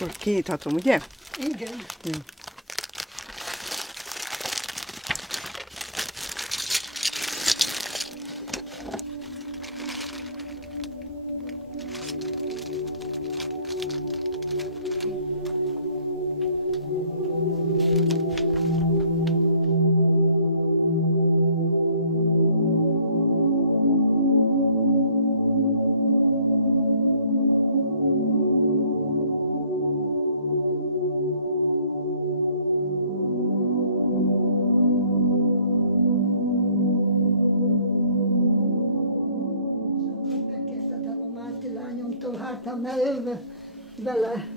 Akkor kinyithatom, ugye? Igen. Hát, ha mellőve vele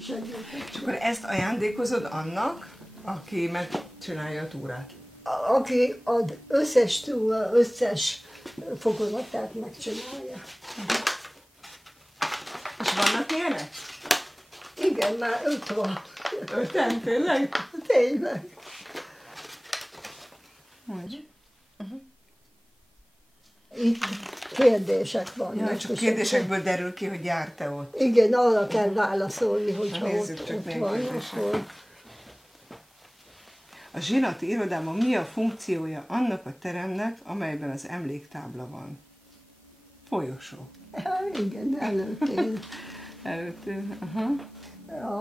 segítek. És akkor ezt ajándékozod annak, aki megcsinálja a túrát? Aki az összes túra, összes fokozatát megcsinálja. És vannak ilyenek? Igen, már 5 van. 5-en, tényleg? Tényleg. Hogy? Itt kérdések vannak. Ja, csak kérdésekből derül ki, hogy jár-e ott. Igen, arra kell válaszolni, hogyha nézzük csak, ott milyen van, kérdések. akkor... A zsinati irodában mi a funkciója annak a teremnek, amelyben az emléktábla van? Folyosó. Igen, előttén. Előttén, aha.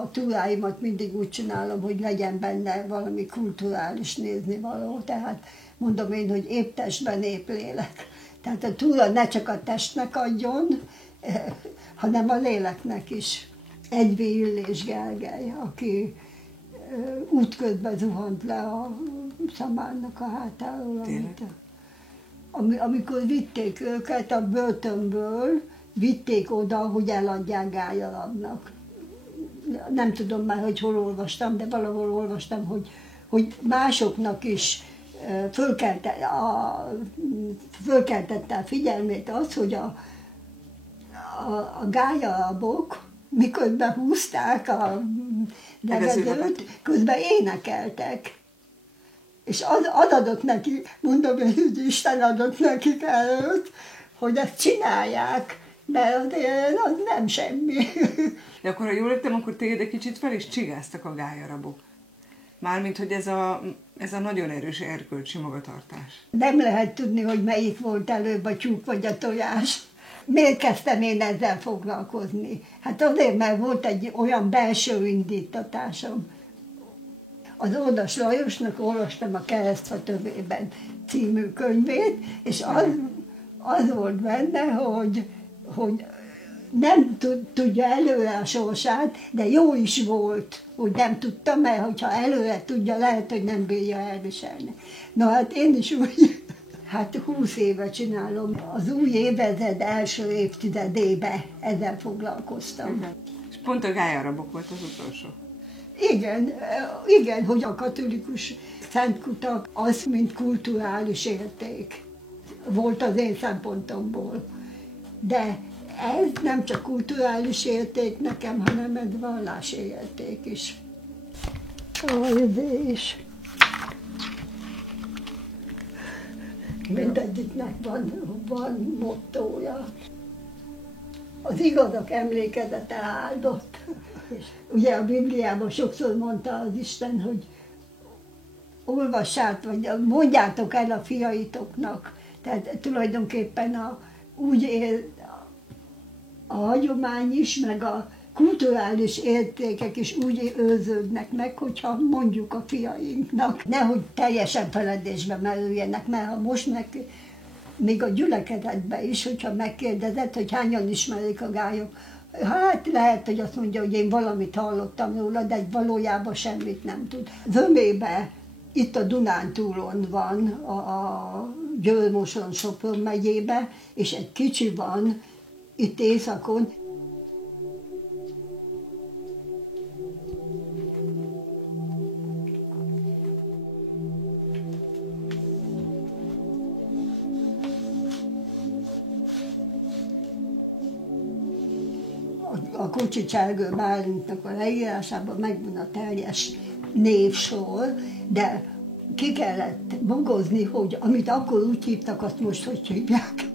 A túráimat mindig úgy csinálom, hogy legyen benne valami kulturális néznivaló. Tehát mondom én, hogy épp testben, épp lélek. Tehát a túra ne csak a testnek adjon, hanem a léleknek is. Egyvé Illés Gergely, aki útközben zuhant le a szamárnak a hátáról. Amikor vitték őket a börtönből, vitték oda, hogy eladják Gályalabnak. Nem tudom már, hogy hol olvastam, de valahol olvastam, hogy másoknak is fölkeltette a figyelmét az, hogy a Gályalabok, miközben húzták a levegőt, közben énekeltek. És az adott neki, mondom én, hogy Isten adott nekik előtt, hogy ezt csinálják, de az nem semmi. De akkor, ha jól értem, akkor téged egy kicsit fel is csigáztak a gályarabok. Mármint, hogy ez a nagyon erős erkölcsi magatartás. Nem lehet tudni, hogy melyik volt előbb, a tyúk vagy a tojás. Miért kezdtem én ezzel foglalkozni? Hát azért, mert volt egy olyan belső indítatásom. Az Ódas Lajosnak olvastam a Keresztfa tövében című könyvét, és az volt benne, hogy nem tudja előre a sorsát, de jó is volt, hogy nem tudta, mert hogyha előre tudja, lehet, hogy nem bírja elviselni. Na hát én is úgy, hát 20 éve csinálom, az új évezred első évtizedébe ezzel foglalkoztam. És pont a gályarabok volt az utolsó. Igen, hogy a katolikus szentkutak az, mint kulturális érték volt az én szempontomból. De ez nem csak kulturális érték nekem, hanem ez vallási érték is. És mindegyiknek van mottója. Az igazak emlékezete áldott. Ugye a Bibliában sokszor mondta az Isten, hogy olvassát, vagy mondjátok el a fiaitoknak. Tehát tulajdonképpen úgy él a hagyomány is, meg a kulturális értékek is úgy őrződnek meg, hogyha mondjuk a fiainknak. Nehogy teljesen feledésbe merüljenek, mert ha most még a gyülekezetben is, hogyha megkérdezed, hogy hányan ismerik a gályok, hát lehet, hogy azt mondja, hogy én valamit hallottam róla, de valójában semmit nem tud. Zömébe, itt a Dunántúlon van, a Győr-Moson-Sopron megyébe, és egy kicsi van itt északon. A Kocsics-Ergő Bálintnak a leírásában megvan a teljes névsor, de ki kellett bogozni, hogy amit akkor úgy hívtak, azt most hogy hívják.